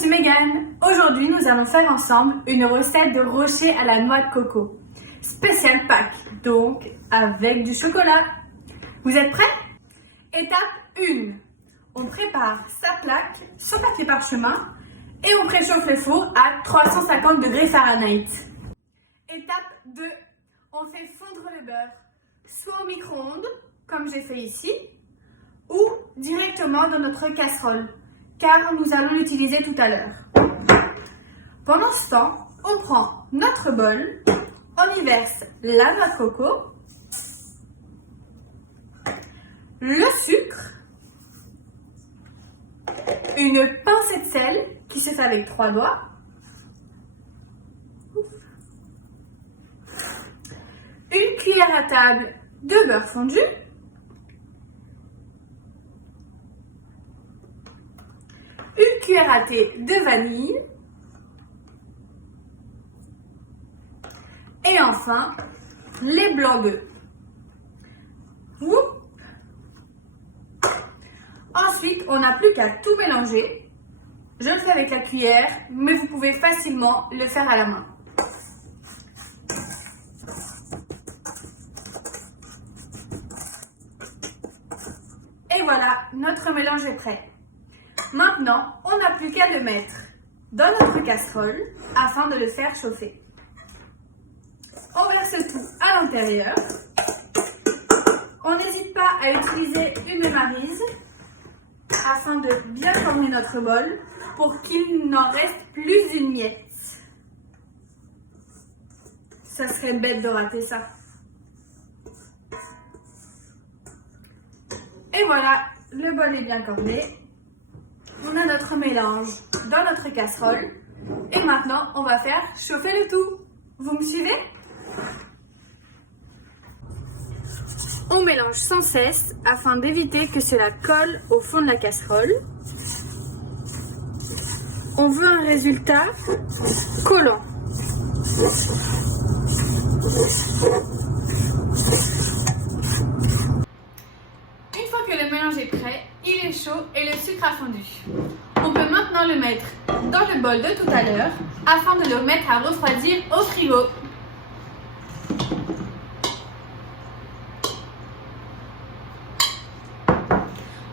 suis Megan. Aujourd'hui, nous allons faire ensemble une recette de rocher à la noix de coco. Spécial Pâques, donc avec du chocolat. Vous êtes prêts? Étape 1. On prépare sa plaque sur papier parchemin et on préchauffe le four à 350 degrés Fahrenheit. Étape 2. On fait fondre le beurre, soit au micro-ondes, comme j'ai fait ici, ou directement dans notre casserole, car nous allons l'utiliser tout à l'heure. Pendant ce temps, on prend notre bol, on y verse la noix de coco, le sucre, une pincée de sel qui se fait avec 3 doigts, une cuillère à table de beurre fondu, une cuillère à thé de vanille et enfin les blancs d'œufs. Ensuite, on n'a plus qu'à tout mélanger. Je le fais avec la cuillère, mais vous pouvez facilement le faire à la main. Et voilà, notre mélange est prêt. Maintenant, on n'a plus qu'à le mettre dans notre casserole afin de le faire chauffer. On verse tout à l'intérieur. On n'hésite pas à utiliser une maryse afin de bien former notre bol pour qu'il n'en reste plus une miette. Ça serait bête de rater ça. Et voilà, le bol est bien corné. On a notre mélange dans notre casserole. Et maintenant, on va faire chauffer le tout. Vous me suivez? On mélange sans cesse afin d'éviter que cela colle au fond de la casserole. On veut un résultat collant. Une fois que le mélange est prêt, il est chaud et le sucre a fondu. On peut maintenant le mettre dans le bol de tout à l'heure afin de le mettre à refroidir au frigo.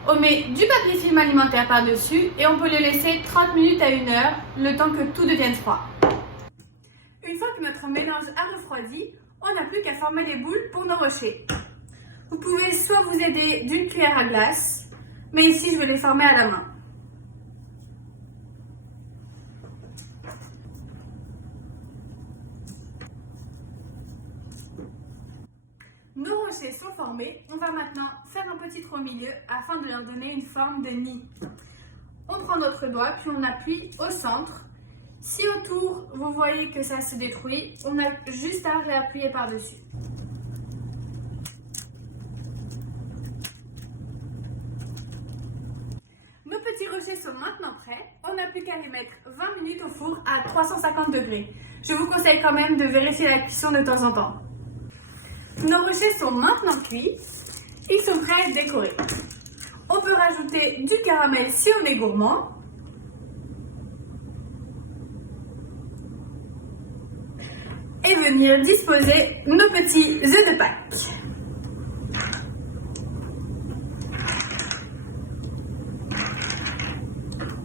On met du papier film alimentaire par-dessus et on peut le laisser 30 minutes à 1 heure, le temps que tout devienne froid. Une fois que notre mélange a refroidi, on n'a plus qu'à former des boules pour nos rochers. Vous pouvez soit vous aider d'une cuillère à glace, mais ici je vais les former à la main. Nos rochers sont formés, on va maintenant faire un petit trou au milieu afin de leur donner une forme de nid. On prend notre doigt puis on appuie au centre. Si autour vous voyez que ça se détruit, on a juste à réappuyer par-dessus. Nos petits rochers sont maintenant prêts, on n'a plus qu'à les mettre 20 minutes au four à 350 degrés. Je vous conseille quand même de vérifier la cuisson de temps en temps. Nos rochers sont maintenant cuits, ils sont prêts à être décorés. On peut rajouter du caramel si on est gourmand. Et venir disposer nos petits œufs de Pâques.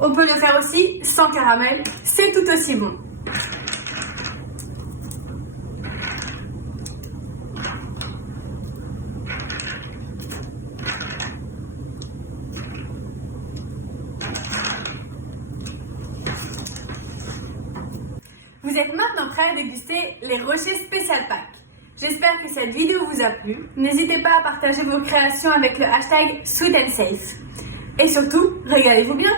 On peut le faire aussi sans caramel, c'est tout aussi bon. Vous êtes maintenant prêts à déguster les rochers spécial Pâques. J'espère que cette vidéo vous a plu. N'hésitez pas à partager vos créations avec le hashtag Sweet and Safe. Et surtout, régalez-vous bien!